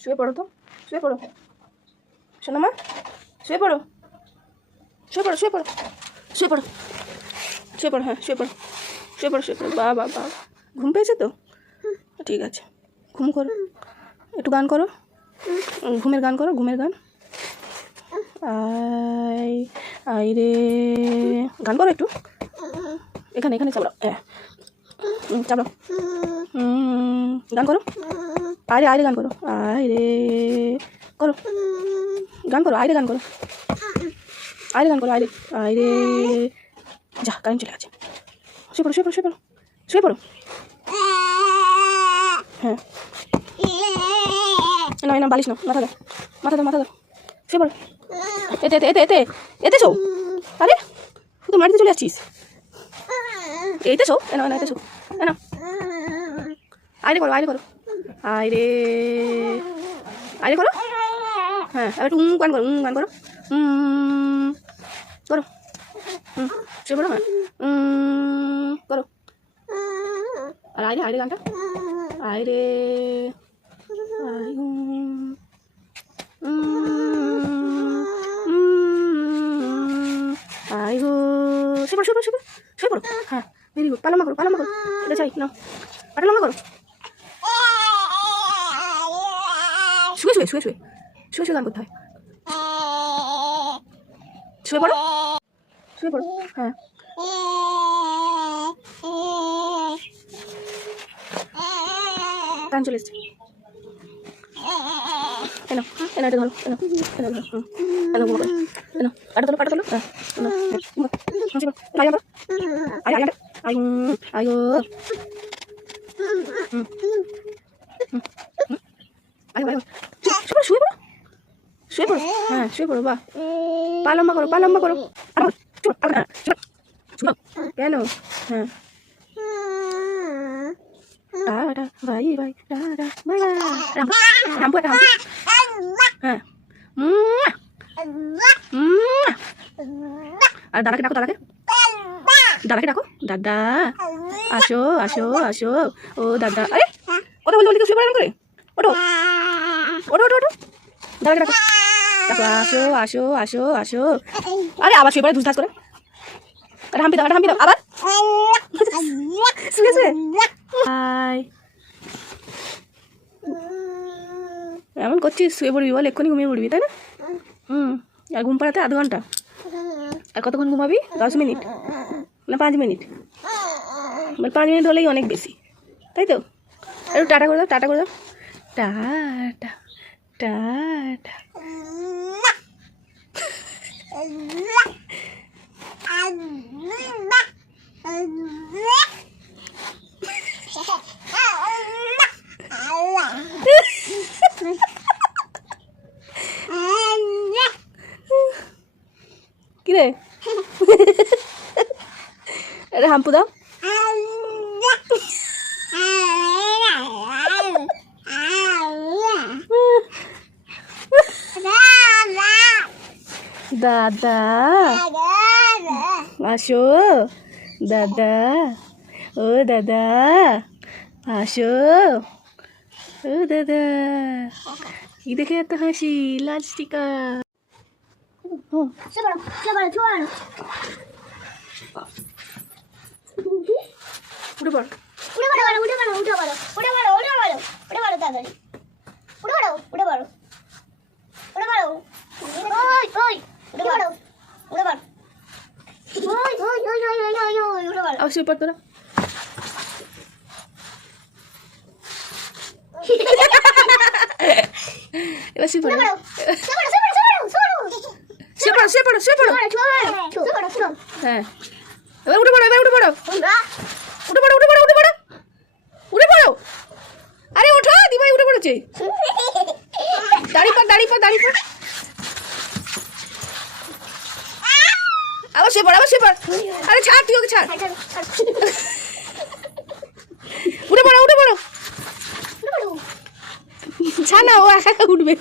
শুয়ে পড়ো তো, শুয়ে পড়ো। শোনো মা, শুয়ে পড়ো। শুয়ে পড়ো শুয়ে পড়ো। শুয়ে পড়ো। শুয়ে পড়ো হ্যাঁ শুয়ে পড়ো। শুয়ে পড়ো শুয়ে পড়ো। বা বা বা ঘুম পেয়েছে তো? ঠিক আছে। ঘুম করো। একটু গান করো। ঘুমের গান করো, ঘুমের গান। আই আই রে। গান করো একটু। এখানে এখানে চাপড়াও। হ্যাঁ। চাপড়াও। গান করো। আরে আরে গান করো আয় রে করো গান করো আয়রে গান করো আয়রে গান করো আয়রে আয়রে যা কারেন্ট চলে গেছে শুয়ে পড়ো শুয়ে পড়ো শুয়ে পড়ো শুয়ে পড়ো হ্যাঁ না না বালিশ না মাথা দাও মাথা দাও মাথা দাও শুয়ে পড়ো এতে এতে এতে এতে এতে শো আরে তো মাটিতে চলে আসছিস এইতে শো এনা এনা এতে শো এনা আইরে করো আইরে করো আইরে। আইরে করো। হ্যাঁ একটু উম গান করো, উম গান করো। করো। সে করো হ্যাঁ। করো। আর আইরে আইরে গানটা। আইরে। আই গো শুয়ে পড়ো শুয়ে পড়ো শুয়ে পড়ো। হ্যাঁ ভেরি গুড পালামা করো পালামা করো। এটা চাই না পাটা লম্বা করো। শুয়ে শুয়ে শুয়ে শুয়ে শুয়ে শুয়ে গান করতে হয় শুয়ে পড়ো শুয়ে পড়ো হ্যাঁ গান চলে এসছে হ্যাঁ আয় গো হুম হুম হুম আয় আয় শুয়ে পড়ো শুয়ে পড়ো শুয়ে পড়ো হ্যাঁ শুয়ে পড়ো বাহ। পা লম্বা করো পা লম্বা করো। কেন? হ্যাঁ। বাই বাই হ্যাঁ। আর দাদাকে ডাকো, দাদাকে। দাদাকে ডাকো। দাদা, আসো আসো আসো। ও, দাদা। আরে কথা বলতে বলতে শুয়ে পড়ে করে ওঠো। ওঠো ওঠো ওঠো। দাদাকে ডাকো। আসো আসো আসো আসো আরে আবার শুয়ে পড়ে ধুস করে। আরে হাম্পি দাও আরে হাম্পি দাও আবার। শুয়ে শুয়ে। হাই। এমন করছিস শুয়ে পড়বি বল এক্ষুনি ঘুমিয়ে পড়বি তাই না? হুম আর ঘুম পাড়াতে আধ ঘণ্টা। আর কতক্ষণ ঘুমাবি? দশ মিনিট। না পাঁচ মিনিট। বল পাঁচ মিনিট হলেই অনেক বেশি। তাই তো? একটু টাটা করে দাও টাটা করে দাও। Tata tata. কি রে আরে হাম্পু দাও। দাদা। আসো, দাদা। ও, দাদা। আসো। ও, দাদা। কি দেখে এত হাসি, লাল স্টিকার। হুম উঠে পড় আবার শুয়ে পড় তোরা এবার শুয়ে পড়ো। শুয়ে পড়ো। শুয়ে পড়ো শুয়ে পড়ো। হ্যাঁ। এবার উঠে পড়ো, এবার উঠে পড়ো। উঠে পড়ো উঠে পড়ো উঠে পড়ো। উঠে পড়ো। আরে, ওঠো দিবাই উঠে পড়েছে। দাড়ি পর দাড়ি পর দাড়ি পর আবার শুয়ে পড়, আবার শুয়ে পড়। আরে, ছাড়, তুই ওকে ছাড়। উঠে পড়ো উঠে পড়ো। ছাড় না, ও একা উঠবে।